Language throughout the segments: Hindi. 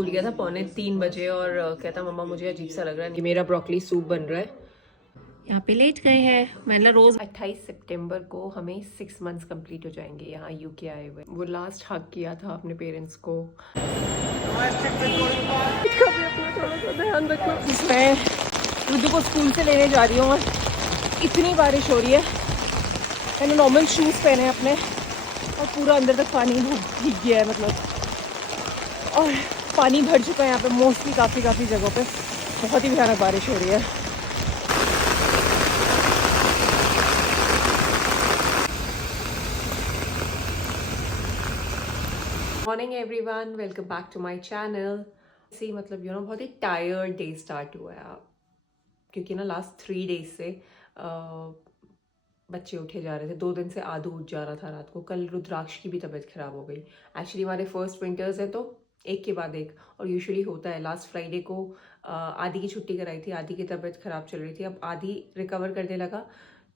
रुद्दू उठ गया था 2:45 बजे और कहता मम्मा मुझे अजीब सा लग रहा है, मेरा ब्रोकली सूप बन रहा है। यहाँ पे लेट गए हैं। मतलब रोज 28 सितंबर को हमें 6 मंथ्स कंप्लीट हो जाएंगे यहाँ यूके आए हुए। वो लास्ट हग किया था अपने पेरेंट्स को। थोड़ा सा ध्यान रखो। मैं रुद्दू को स्कूल से लेने जा रही हूँ और इतनी बारिश हो रही है। मैंने नॉर्मल शूज़ पहने हैं अपने और पूरा अंदर तक पानी भीग गया है मतलब, और पानी भर चुका है यहाँ पे मोस्टली काफ़ी जगहों पे। बहुत ही भयानक बारिश हो रही है। Morning everyone, welcome back to my channel. See मतलब बहुत ही टायर्ड डे स्टार्ट हुआ है क्योंकि ना लास्ट 3 डेज से बच्चे उठे जा रहे थे। 2 दिन से आदू उठ जा रहा था रात को। कल रुद्राक्ष की भी तबीयत खराब हो गई। एक्चुअली हमारे फर्स्ट विंटर्स है तो एक के बाद एक, और यूजुअली होता है। लास्ट फ्राइडे को आदि की छुट्टी कराई थी। आदि की तबीयत खराब चल रही थी, अब आदि रिकवर करने लगा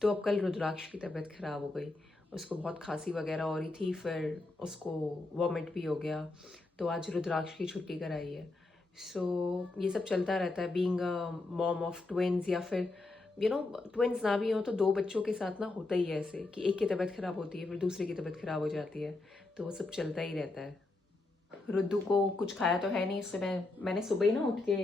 तो अब कल रुद्राक्ष की तबीयत खराब हो गई। उसको बहुत खांसी वगैरह हो रही थी, फिर उसको वॉमिट भी हो गया, तो आज रुद्राक्ष की छुट्टी कराई है। सो ये सब चलता रहता है बीइंग मॉम ऑफ ट्विन्स, या फिर ट्विन्स ना भी हो तो 2 बच्चों के साथ ना होता ही है ऐसे कि एक की तबीयत खराब होती है फिर दूसरे की तबीयत खराब हो जाती है, तो वो सब चलता ही रहता है। रुद्दू को कुछ खाया तो है नहीं, इससे मैंने सुबह ही ना उठ के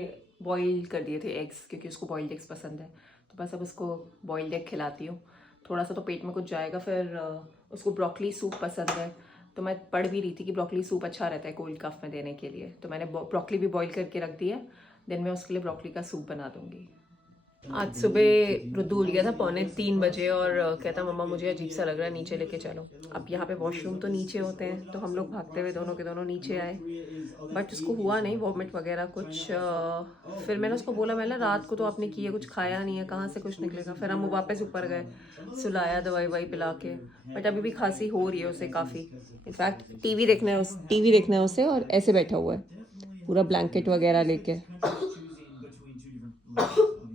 बॉईल कर दिए थे एग्स, क्योंकि उसको बॉइल्ड एग्स पसंद है। तो बस अब उसको बॉइल्ड एग खिलाती हूँ, थोड़ा सा तो पेट में कुछ जाएगा। फिर उसको ब्रोकली सूप पसंद है, तो मैं पढ़ भी रही थी कि ब्रोकली सूप अच्छा रहता है कोल्ड कफ में देने के लिए, तो मैंने ब्रोकली भी बॉईल करके रख दी है। देन मैं उसके लिए ब्रोकली का सूप बना दूँगी। आज सुबह रुद्दू उठ गया था 2:45 बजे और कहता मम्मा मुझे अजीब सा लग रहा है, नीचे लेके चलो। अब यहाँ पे वॉशरूम तो नीचे होते हैं, तो हम लोग भागते हुए दोनों के दोनों नीचे आए, बट उसको हुआ नहीं वॉमिट वगैरह कुछ। फिर मैंने उसको बोला, मैं रात को तो आपने किया, कुछ खाया नहीं है, कहाँ से कुछ निकलेगा। फिर हम वापस ऊपर गए, सुलाया, दवाई ववाई पिला के, बट अभी भी खांसी हो रही है उसे काफ़ी। इनफैक्ट टीवी देखना है उसे, और ऐसे बैठा हुआ है पूरा ब्लैंकेट वगैरह लेके।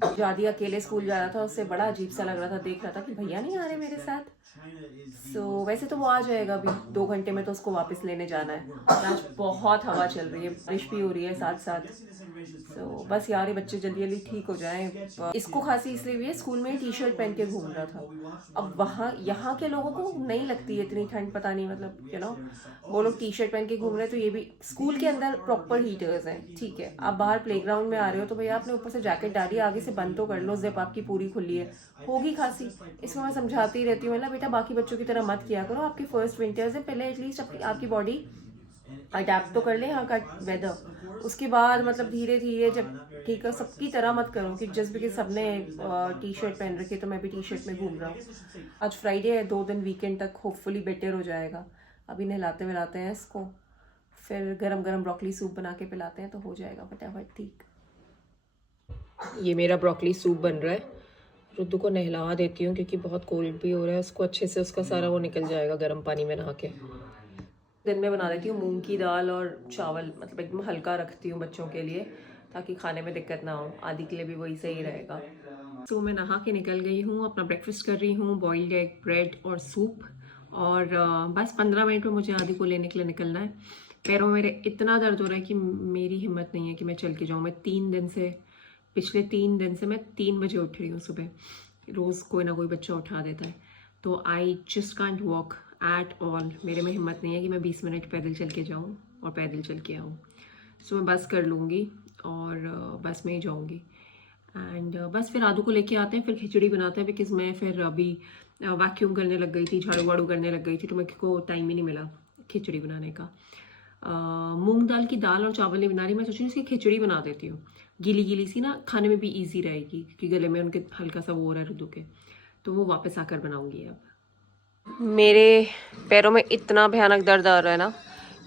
जो आदि अकेले स्कूल जा रहा था उससे बड़ा अजीब सा लग रहा था, देख रहा था कि भैया नहीं आ रहे मेरे साथ। वैसे तो वो आ जाएगा अभी 2 घंटे में, तो उसको वापस लेने जाना है। आज बहुत हवा चल रही है, बारिश भी हो रही है साथ साथ। बस यार ये बच्चे जल्दी जल्दी ठीक हो जाएं। इसको खांसी इसलिए भी है, स्कूल में टी शर्ट पहन के घूम रहा था। अब वहाँ यहाँ के लोगों को नहीं लगती है इतनी ठंड, पता नहीं मतलब वो लोग टी शर्ट पहन के घूम रहे हैं, तो ये भी स्कूल के अंदर प्रॉपर हीटर्स हैं, ठीक है। आप बाहर प्लेग्राउंड में आ रहे हो तो भैया आपने ऊपर से जैकेट डाली, आगे से बंद तो कर लो, जिप आपकी पूरी खुली है, होगी खांसी। इसमें मैं समझाती रहती हूँ, मतलब बेटा बाकी बच्चों की तरह मत किया करो, आपके फर्स्ट विंटर्स है, पहले एटलीस्ट आपकी बॉडी अडेप्ट तो कर ले यहाँ का वेदर, उसके बाद मतलब धीरे धीरे जब ठीक है। सबकी तरह मत करो कि जस्ट बिकॉज सबने टी शर्ट पहन रखी है तो मैं भी टी शर्ट में घूम रहा हूँ। आज फ्राइडे है, 2 दिन वीकेंड तक होपफुली बेटर हो जाएगा। अभी नहलाते मिलाते हैं इसको, फिर गरम गरम ब्रोकली सूप बना के पिलाते हैं तो हो जाएगा फटाफट ठीक। ये मेरा ब्रोकली सूप बन रहा है। रुद्दू को नहला देती हूँ क्योंकि बहुत कोल्ड भी हो रहा है, उसको अच्छे से उसका सारा वो निकल जाएगा गर्म पानी में नहा के। दिन में बना देती हूँ मूंग की दाल और चावल, मतलब एकदम हल्का रखती हूँ बच्चों के लिए ताकि खाने में दिक्कत ना हो। आदि के लिए भी वही सही रहेगा। तो मैं नहा के निकल गई हूँ, अपना ब्रेकफास्ट कर रही हूँ, बॉइल्ड एग, ब्रेड और सूप। और बस 15 मिनट में मुझे आदि को लेने के लिए निकलना है। पैरों में मेरे इतना दर्द हो रहा है कि मेरी हिम्मत नहीं है कि मैं चल के जाऊँ। मैं पिछले 3 दिन से मैं 3 बजे उठ रही हूँ सुबह। रोज़ कोई ना कोई बच्चा उठा देता है, तो I just can't walk at all. मेरे में हिम्मत नहीं है कि मैं 20 मिनट पैदल चल के जाऊँ और पैदल चल के आऊँ। सो मैं बस कर लूँगी और बस में ही जाऊँगी। एंड बस फिर आदू को लेके आते हैं, फिर खिचड़ी बनाते हैं, बिकॉज मैं फिर अभी वैक्यूम करने लग गई थी, झाड़ू वाड़ू करने लग गई थी, तो मेरे को टाइम ही नहीं मिला खिचड़ी बनाने का। मूंग दाल की दाल और चावल नहीं बना रही, मैं सोच रही हूँ इसकी खिचड़ी बना देती हूँ, गीली गीली सी ना, खाने में भी ईजी रहेगी क्योंकि गले में उनके हल्का सा वो हो रहा है रुद्दू के, तो वो वापस आकर बनाऊँगी। अब मेरे पैरों में इतना भयानक दर्द आ रहा है ना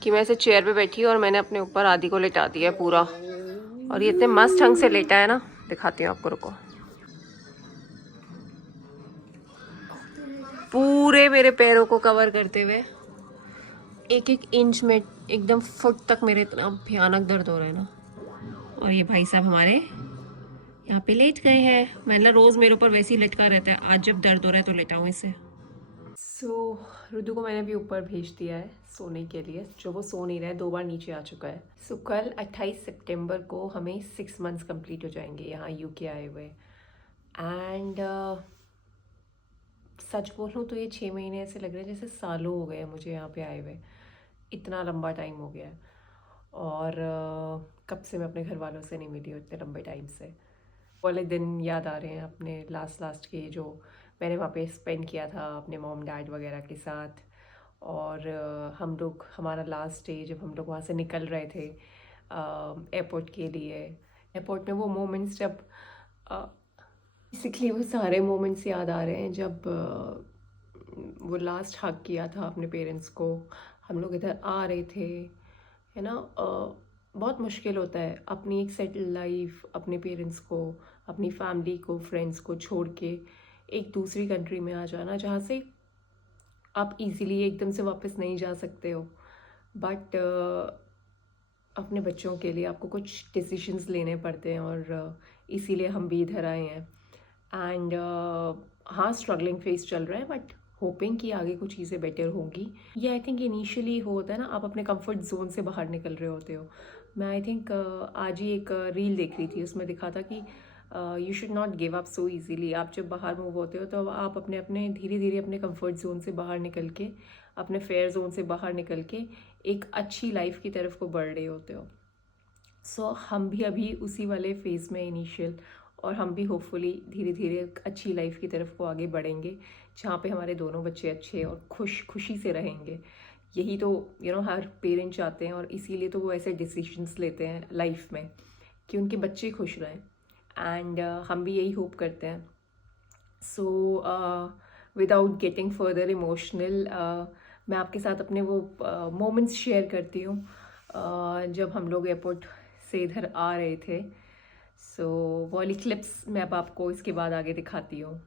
कि मैं ऐसे चेयर पे बैठी और मैंने अपने ऊपर आदि को लेटा दिया है पूरा, और ये इतने मस्त ढंग से लेटा है ना, दिखाती हूँ आपको, रुको। पूरे मेरे पैरों को कवर करते हुए 1-1 इंच में एकदम फुट तक मेरे इतना भयानक दर्द हो रहा है ना। और ये भाई साहब हमारे यहाँ पे लेट गए हैं। मतलब रोज मेरे ऊपर वैसे ही लटका रहता है, आज जब दर्द हो रहा है तो लेटाऊँ इसे। सो रुदू को मैंने भी ऊपर भेज दिया है सोने के लिए, जो वो सो नहीं रहा है, 2 बार नीचे आ चुका है। सो कल 28 सितंबर को हमें 6 मंथ्स कंप्लीट हो जाएंगे यहाँ यूके आए हुए। एंड सच बोलूँ तो ये 6 महीने ऐसे लग रहे हैं जैसे सालों हो गए हैं मुझे यहाँ पे आए हुए, इतना लंबा टाइम हो गया है। और कब से मैं अपने घर वालों से नहीं मिली हूँ इतने लंबे टाइम से। वाले दिन याद आ रहे हैं अपने लास्ट के, जो मैंने वहाँ पे स्पेंड किया था अपने मॉम डैड वगैरह के साथ। और हम लोग, हमारा लास्ट डे जब हम लोग वहाँ से निकल रहे थे एयरपोर्ट के लिए, एयरपोर्ट में वो मोमेंट्स जब बेसिकली वो सारे मोमेंट्स याद आ रहे हैं जब वो लास्ट हग किया था अपने पेरेंट्स को। हम लोग इधर आ रहे थे, है ना। बहुत मुश्किल होता है अपनी एक सेटल लाइफ, अपने पेरेंट्स को, अपनी फैमिली को, फ्रेंड्स को छोड़ के एक दूसरी कंट्री में आ जाना, जहाँ से आप इजीली एकदम से वापस नहीं जा सकते हो। बट अपने बच्चों के लिए आपको कुछ डिसीजंस लेने पड़ते हैं, और इसीलिए हम भी इधर आए हैं। एंड हाँ, स्ट्रगलिंग फेस चल रहा है, बट होपिंग कि आगे कुछ चीज़ें बेटर होंगी। ये आई थिंक इनिशियली होता है ना, आप अपने कंफर्ट जोन से बाहर निकल रहे होते हो। मैं आई थिंक आज ही एक रील देख रही थी, उसमें दिखा था कि you should not give up so easily. आप जब बाहर मूव होते हो तो आप अपने धीरे धीरे अपने कंफर्ट जोन से बाहर निकल के, अपने फेयर जोन से बाहर निकल के एक अच्छी लाइफ की तरफ को बढ़ रहे होते हो। सो हम भी अभी उसी वाले फेज़ में इनिशियल, और हम भी होपफुली धीरे धीरे अच्छी लाइफ की तरफ को आगे बढ़ेंगे, जहाँ पे हमारे दोनों बच्चे अच्छे और खुशी से रहेंगे। यही तो हर पेरेंट चाहते हैं, और इसीलिए तो वो ऐसे डिसीजंस लेते हैं लाइफ में कि उनके बच्चे खुश रहें। एंड हम भी यही होप करते हैं। So without getting further emotional, मैं आपके साथ अपने वो मोमेंट्स शेयर करती हूँ जब हम लोग एयरपोर्ट से इधर आ रहे थे। सो वो वाली क्लिप्स मैं अब आपको इसके बाद आगे दिखाती हूँ।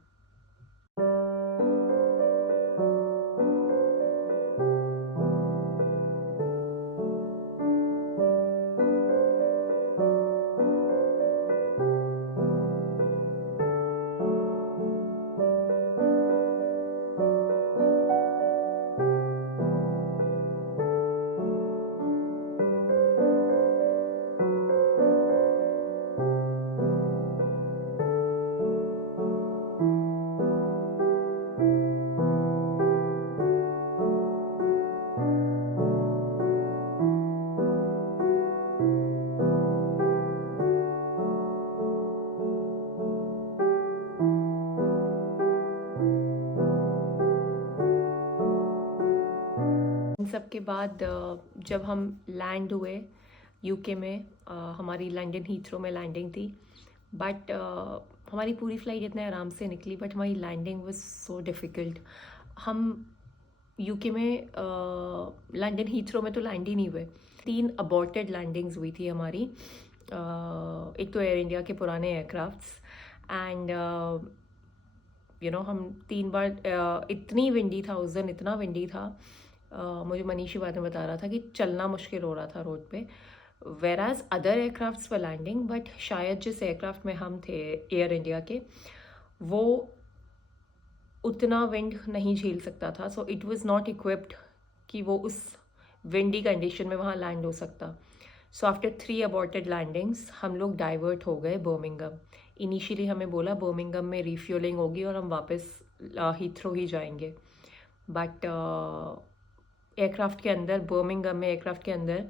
इन सब के बाद जब हम लैंड हुए यूके में, हमारी लंदन हीथ्रो में लैंडिंग थी। बट हमारी पूरी फ़्लाइट इतने आराम से निकली, बट हमारी लैंडिंग वाज सो डिफ़िकल्ट। हम यूके में लंदन हीथ्रो में तो लैंड ही नहीं हुए। 3 अबॉर्टेड लैंडिंग्स हुई थी हमारी। एक तो एयर इंडिया के पुराने एयरक्राफ्ट्स, एंड हम 3 बार, इतनी विंडी था उस दिन, इतना विंडी था। मुझे मनीषी बाद में बता रहा था कि चलना मुश्किल हो रहा था रोड पे। Whereas other aircrafts were landing, but शायद जिस एयरक्राफ्ट में हम थे एयर इंडिया के, वो उतना विंड नहीं झेल सकता था। So it was not equipped कि वो उस विंडी कंडीशन में वहाँ लैंड हो सकता। सो आफ्टर 3 अबॉर्टेड लैंडिंग्स हम लोग डाइवर्ट हो गए बर्मिंघम। इनिशियली हमें बोला बर्मिंघम में रिफ्यूलिंग होगी और हम वापस हीथ्रो ही जाएंगे। बट एयरक्राफ्ट के अंदर, बर्मिंघम में एयरक्राफ्ट के अंदर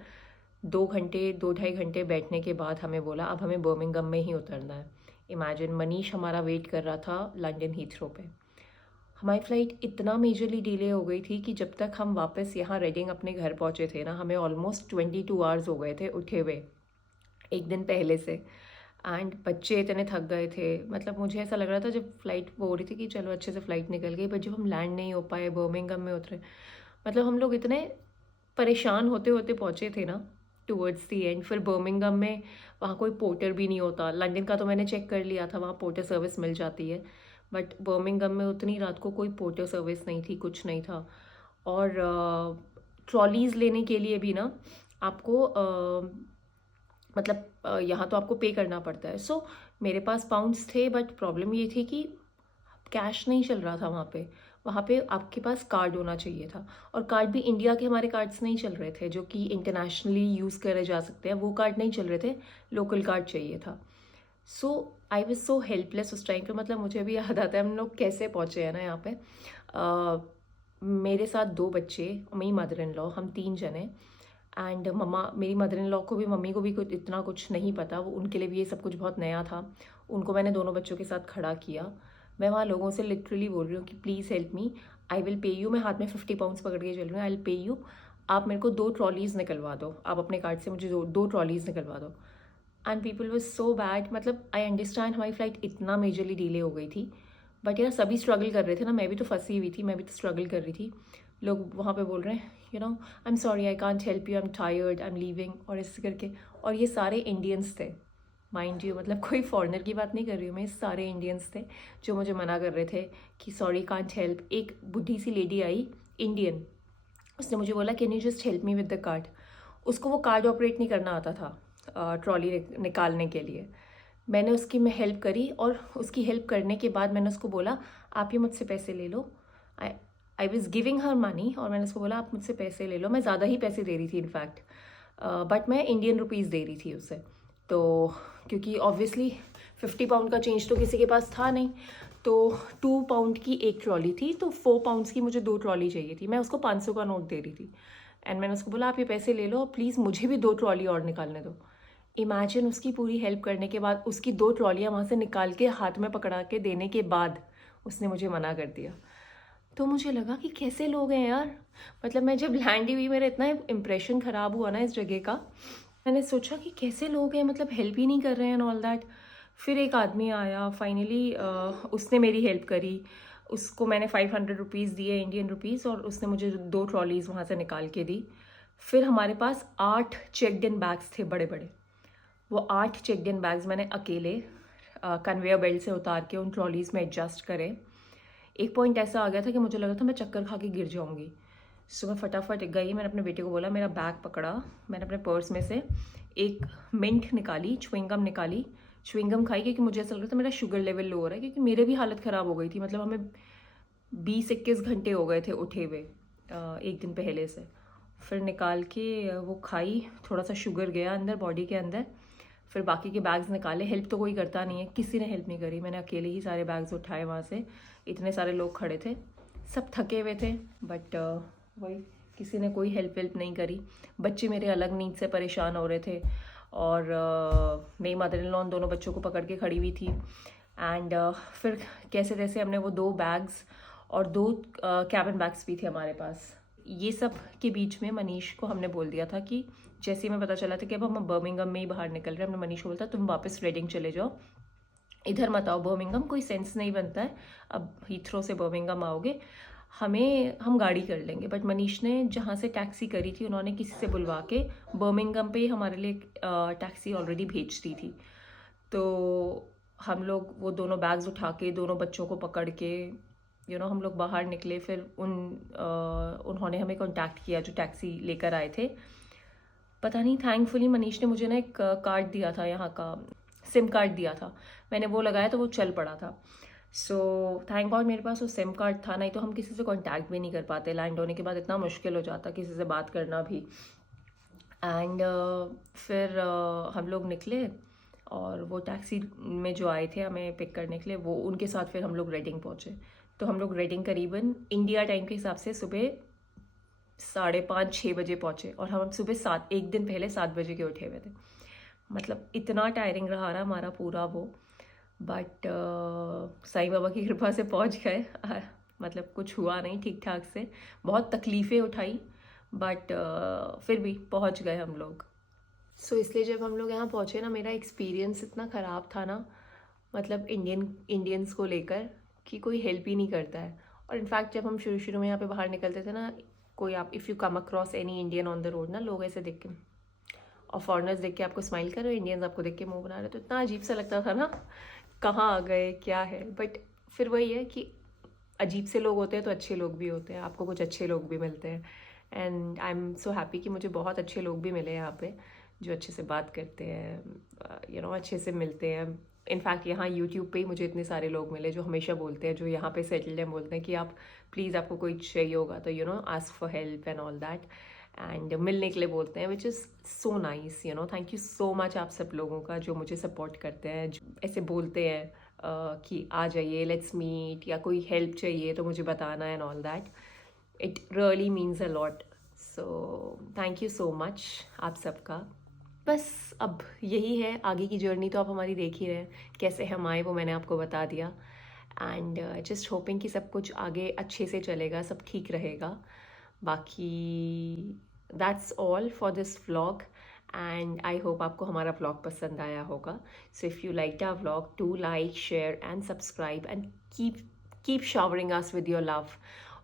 2-2.5 घंटे बैठने के बाद हमें बोला अब हमें बर्मिंघम में ही उतरना है। इमेजिन, मनीष हमारा वेट कर रहा था लंदन हीथ्रो पे। हमारी फ़्लाइट इतना मेजरली डिले हो गई थी कि जब तक हम वापस यहाँ रेडिंग अपने घर पहुँचे थे ना, हमें ऑलमोस्ट 22 आवर्स हो गए थे उठे हुए एक दिन पहले से। एंड बच्चे इतने थक गए थे, मतलब मुझे ऐसा लग रहा था जब फ़्लाइट वो हो रही थी कि चलो अच्छे से फ़्लाइट निकल गई, बट जब हम लैंड नहीं हो पाए, बर्मिंघम में उतरे, मतलब हम लोग इतने परेशान होते होते पहुँचे थे ना टूवर्ड्स दी एंड। फिर बर्मिंघम में वहाँ कोई पोर्टर भी नहीं होता। लंदन का तो मैंने चेक कर लिया था, वहाँ पोर्टर सर्विस मिल जाती है, बट बर्मिंघम में उतनी रात को कोई पोर्टर सर्विस नहीं थी, कुछ नहीं था। और ट्रॉलीज़ लेने के लिए भी ना आपको मतलब यहाँ तो आपको पे करना पड़ता है। सो मेरे पास पाउंड्स थे, बट प्रॉब्लम ये थी कि कैश नहीं चल रहा था वहाँ पे। वहाँ पे आपके पास कार्ड होना चाहिए था, और कार्ड भी इंडिया के हमारे कार्ड्स नहीं चल रहे थे जो कि इंटरनेशनली यूज़ करे जा सकते हैं, वो कार्ड नहीं चल रहे थे, लोकल कार्ड चाहिए था। सो आई वॉज सो हेल्पलेस उस टाइम पे। मतलब मुझे अभी याद आता है हम लोग कैसे पहुँचे हैं ना यहाँ पे। मेरे साथ 2 बच्चे, मेरी मदर इन लॉ, हम 3 जने, एंड मम्मा, मेरी मदर इन लॉ को भी, मम्मी को भी कुछ इतना कुछ नहीं पता, वो उनके लिए भी ये सब कुछ बहुत नया था। उनको मैंने दोनों बच्चों के साथ खड़ा किया। मैं वहाँ लोगों से लिटरली बोल रही हूँ कि please help me, I will pay you. मैं हाथ में 50 पाउंड्स पकड़ के चल रही हूँ, आई विल पे यू। आप मेरे को 2 ट्रॉलीज़ निकलवा दो, आप अपने कार्ड से मुझे 2 ट्रॉलीज़ निकलवा दो। And people was so bad. मतलब आई अंडरस्टैंड हमारी फ्लाइट इतना मेजरली डिले हो गई थी, बट यार सभी स्ट्रगल कर रहे थे ना, मैं भी तो फंसी हुई थी, मैं भी तो स्ट्रगल कर रही थी। लोग वहाँ पे बोल रहे हैं you know I am sorry, I can't help you, I am tired, I am leaving, और ऐसे करके। और ये सारे इंडियंस थे, माइंड यू, मतलब कोई फॉरेनर की बात नहीं कर रही हूँ मैं, सारे इंडियंस थे जो मुझे मना कर रहे थे कि सॉरी कांट हेल्प। एक बुढ़ी सी लेडी आई, इंडियन, उसने मुझे बोला can you just help me with the card. उसको वो कार्ड ऑपरेट नहीं करना आता था ट्रॉली निकालने के लिए। मैंने उसकी मैं हेल्प करी, और उसकी हेल्प करने के बाद मैंने उसको बोला आप ये मुझसे पैसे ले लो। I was giving her money, और मैंने उसको बोला आप मुझसे पैसे ले लो। मैं ज़्यादा ही पैसे दे रही थी इनफैक्ट, बट मैं इंडियन रुपीज़ दे रही थी उसे। तो क्योंकि ऑब्वियसली 50 पाउंड का चेंज तो किसी के पास था नहीं, तो 2 पाउंड की एक ट्रॉली थी, तो 4 पाउंड्स की मुझे 2 ट्रॉली चाहिए थी। मैं उसको 500 का नोट दे रही थी, एंड मैंने उसको बोला आप ये पैसे ले लो, प्लीज़ मुझे भी 2 ट्रॉली और निकालने दो। इमेजिन, उसकी पूरी हेल्प करने के बाद, उसकी 2 ट्रॉलियाँ वहाँ से निकाल के हाथ में पकड़ा के देने के बाद उसने मुझे मना कर दिया। तो मुझे लगा कि कैसे लोग हैं यार। मतलब मैं जब लैंड हुई, मेरा इतना इम्प्रेशन ख़राब हुआ ना इस जगह का, मैंने सोचा कि कैसे लोग हैं, मतलब हेल्प ही नहीं कर रहे हैं एंड ऑल दैट। फिर एक आदमी आया फाइनली, उसने मेरी हेल्प करी। उसको मैंने 500 रुपीज़ दिए, इंडियन रुपीज़, और उसने मुझे 2 ट्रॉलीज़ वहाँ से निकाल के दी। फिर हमारे पास 8 चेकड इन बैग्स थे, बड़े बड़े। वो 8 चेकड इन बैग्स मैंने अकेले कन्वेयर बेल्ट से उतार के उन ट्रॉलीज़ में एडजस्ट करे। एक पॉइंट ऐसा आ गया था कि मुझे लगा था मैं चक्कर खा के गिर जाऊंगी। सो मैं फटाफट गई, मैंने अपने बेटे को बोला, मेरा बैग पकड़ा, मैंने अपने पर्स में से एक मिंट निकाली, च्युइंगम निकाली, च्युइंगम खाई, क्योंकि मुझे ऐसा लग रहा था मेरा शुगर लेवल लो हो रहा है, क्योंकि मेरे भी हालत ख़राब हो गई थी। मतलब हमें 20-21 घंटे हो गए थे उठे हुए एक दिन पहले से। फिर निकाल के वो खाई, थोड़ा सा शुगर गया अंदर बॉडी के अंदर। फिर बाकी के बैग्स निकाले। हेल्प तो कोई करता नहीं है, किसी ने हेल्प नहीं करी, मैंने अकेले ही सारे बैग्स उठाए वहाँ से। इतने सारे लोग खड़े थे, सब थके हुए थे, बट वही, किसी ने कोई हेल्प वेल्प नहीं करी। बच्चे मेरे अलग नींद से परेशान हो रहे थे, और मेरी मदर इन लॉ दोनों बच्चों को पकड़ के खड़ी हुई थी। एंड फिर कैसे तैसे हमने वो 2 बैग्स और 2 कैबिन बैग्स भी थे हमारे पास। ये सब के बीच में मनीष को हमने बोल दिया था कि जैसे ही हमें पता चला था कि अब हम बर्मिंघम में ही बाहर निकल रहे हैं, हमने मनीष को बोला तुम वापस रेडिंग चले जाओ, इधर मत आओ बर्मिंघम, कोई सेंस नहीं बनता है, अब हीथ्रो से बर्मिंघम आओगे, हम गाड़ी कर लेंगे। बट मनीष ने जहाँ से टैक्सी करी थी, उन्होंने किसी से बुलवा के बर्मिंघम पे हमारे लिए टैक्सी ऑलरेडी भेज दी थी। तो हम लोग वो दोनों बैग्स उठा के, दोनों बच्चों को पकड़ के हम लोग बाहर निकले। फिर उन्होंने हमें कांटेक्ट किया जो टैक्सी लेकर आए थे। पता नहीं, थैंकफुली मनीष ने मुझे ना एक कार्ड दिया था, यहाँ का सिम कार्ड दिया था, मैंने वो लगाया तो वो चल पड़ा था। सो थैंक गॉड मेरे पास वो सिम कार्ड था, नहीं तो हम किसी से कांटेक्ट भी नहीं कर पाते। लैंड होने के बाद इतना मुश्किल हो जाता किसी से बात करना भी। एंड फिर हम लोग निकले, और वो टैक्सी में जो आए थे हमें पिक करने के लिए, वो उनके साथ फिर हम लोग रेडिंग पहुँचे। तो हम लोग रेडिंग करीबन इंडिया टाइम के हिसाब से सुबह 5:30-6 बजे पहुँचे, और हम सुबह एक दिन पहले 7 बजे के उठे हुए थे। मतलब इतना टायरिंग रहा ना हमारा पूरा वो, बट साईं बाबा की कृपा से पहुँच गए। मतलब कुछ हुआ नहीं, ठीक ठाक से, बहुत तकलीफ़ें उठाई, बट फिर भी पहुँच गए हम लोग। सो इसलिए जब हम लोग यहाँ पहुँचे ना, मेरा एक्सपीरियंस इतना ख़राब था ना, मतलब इंडियंस को लेकर, कि कोई हेल्प ही नहीं करता है। और इनफैक्ट जब हम शुरू में यहाँ पे बाहर निकलते थे ना, कोई आप if you come across any Indian on the road ना, लोग ऐसे देख के, और फॉरेनर्स देख के आपको स्माइल कर रहे हो, इंडियंस आपको देख के मुंह बना रहे, तो इतना अजीब सा लगता था ना, कहाँ आ गए, क्या है। बट फिर वही है कि अजीब से लोग होते हैं तो अच्छे लोग भी होते हैं, आपको कुछ अच्छे लोग भी मिलते हैं। And I am so happy कि मुझे बहुत अच्छे लोग भी मिले यहाँ पे, जो अच्छे से बात करते हैं, अच्छे से मिलते हैं, इनफैक्ट यहाँ यूट्यूब पे ही मुझे इतने सारे लोग मिले जो हमेशा बोलते हैं, जो यहाँ पे सेटल्ड हैं, बोलते हैं कि आप प्लीज़, आपको कोई चाहिए होगा तो ask for help and all that, and मिलने के लिए बोलते हैं, which is so nice. Thank you so much आप सब लोगों का जो मुझे सपोर्ट करते हैं, जो ऐसे बोलते हैं कि आ जाइए, लेट्स मीट, या कोई हेल्प चाहिए तो मुझे बताना and all that. It really means a lot. So thank you so much आप सबका। बस अब यही है, आगे की जर्नी तो आप हमारी देख ही रहे हैं, कैसे हम आए वो मैंने आपको बता दिया, एंड जस्ट होपिंग कि सब कुछ आगे अच्छे से चलेगा, सब ठीक रहेगा। बाकी that's all for this vlog, and I hope आपको हमारा व्लॉग पसंद आया होगा। So if you like our vlog, do like, share and subscribe, and keep showering us with your love.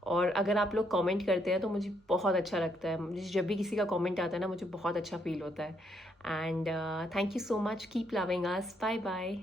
और अगर आप लोग कमेंट करते हैं तो मुझे बहुत अच्छा लगता है, मुझे जब भी किसी का कमेंट आता है ना, मुझे बहुत अच्छा फील होता है। And thank you so much, keep loving us, bye bye.